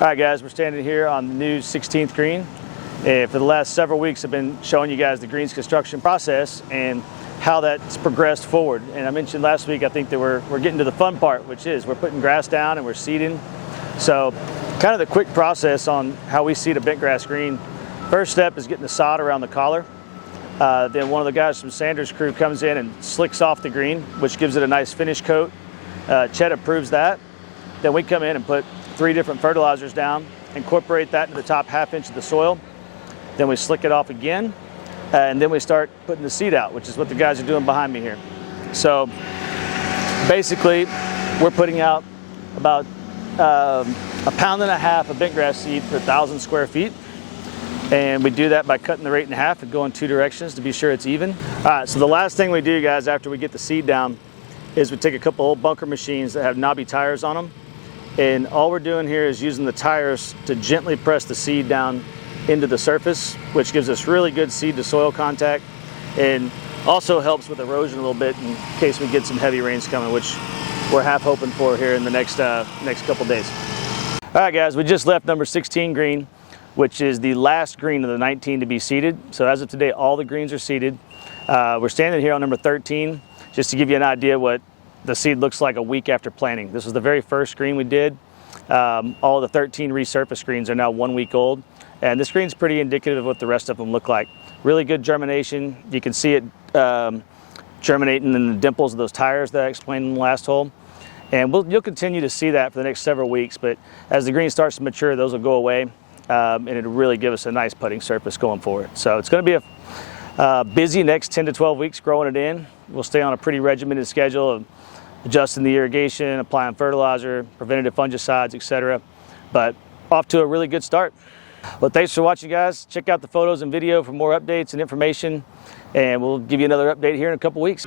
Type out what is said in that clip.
All right, guys, we're standing here on the new 16th green. And for the last several weeks, I've been showing you guys the greens construction process and how that's progressed forward. And I mentioned last week, I think that we're getting to the fun part, which is we're putting grass down and we're seeding. So kind of the quick process on how we seed a bent grass green. First step is getting the sod around the collar. Then one of the guys from Sanders' crew comes in and slicks off the green, which gives it a nice finish coat. Chet approves that. Then we come in and put 3 different fertilizers down, incorporate that into the top ½ inch of the soil. Then we slick it off again, and then we start putting the seed out, which is what the guys are doing behind me here. So basically, we're putting out about 1.5 pounds of bent grass seed per 1,000 square feet. And we do that by cutting the rate in half and going 2 directions to be sure it's even. All right, so the last thing we do, guys, after we get the seed down is we take a couple old bunker machines that have knobby tires on them. And all we're doing here is using the tires to gently press the seed down into the surface, which gives us really good seed to soil contact and also helps with erosion a little bit in case we get some heavy rains coming, which we're half hoping for here in the next couple days. All right, guys, we just left number 16 green, which is the last green of the 19 to be seeded. So as of today, all the greens are seeded. We're standing here on number 13, just to give you an idea what the seed looks like a week after planting. This was the very first green we did. All the 13 resurfaced greens are now 1 week old. And this green's pretty indicative of what the rest of them look like. Really good germination. You can see it germinating in the dimples of those tires that I explained in the last hole. And you'll continue to see that for the next several weeks. But as the green starts to mature, those will go away. And it'll really give us a nice putting surface going forward. So it's going to be a busy next 10 to 12 weeks growing it in. We'll stay on a pretty regimented schedule of adjusting the irrigation, applying fertilizer, preventative fungicides, etc. But off to a really good start. Well, thanks for watching, guys. Check out the photos and video for more updates and information, and we'll give you another update here in a couple weeks.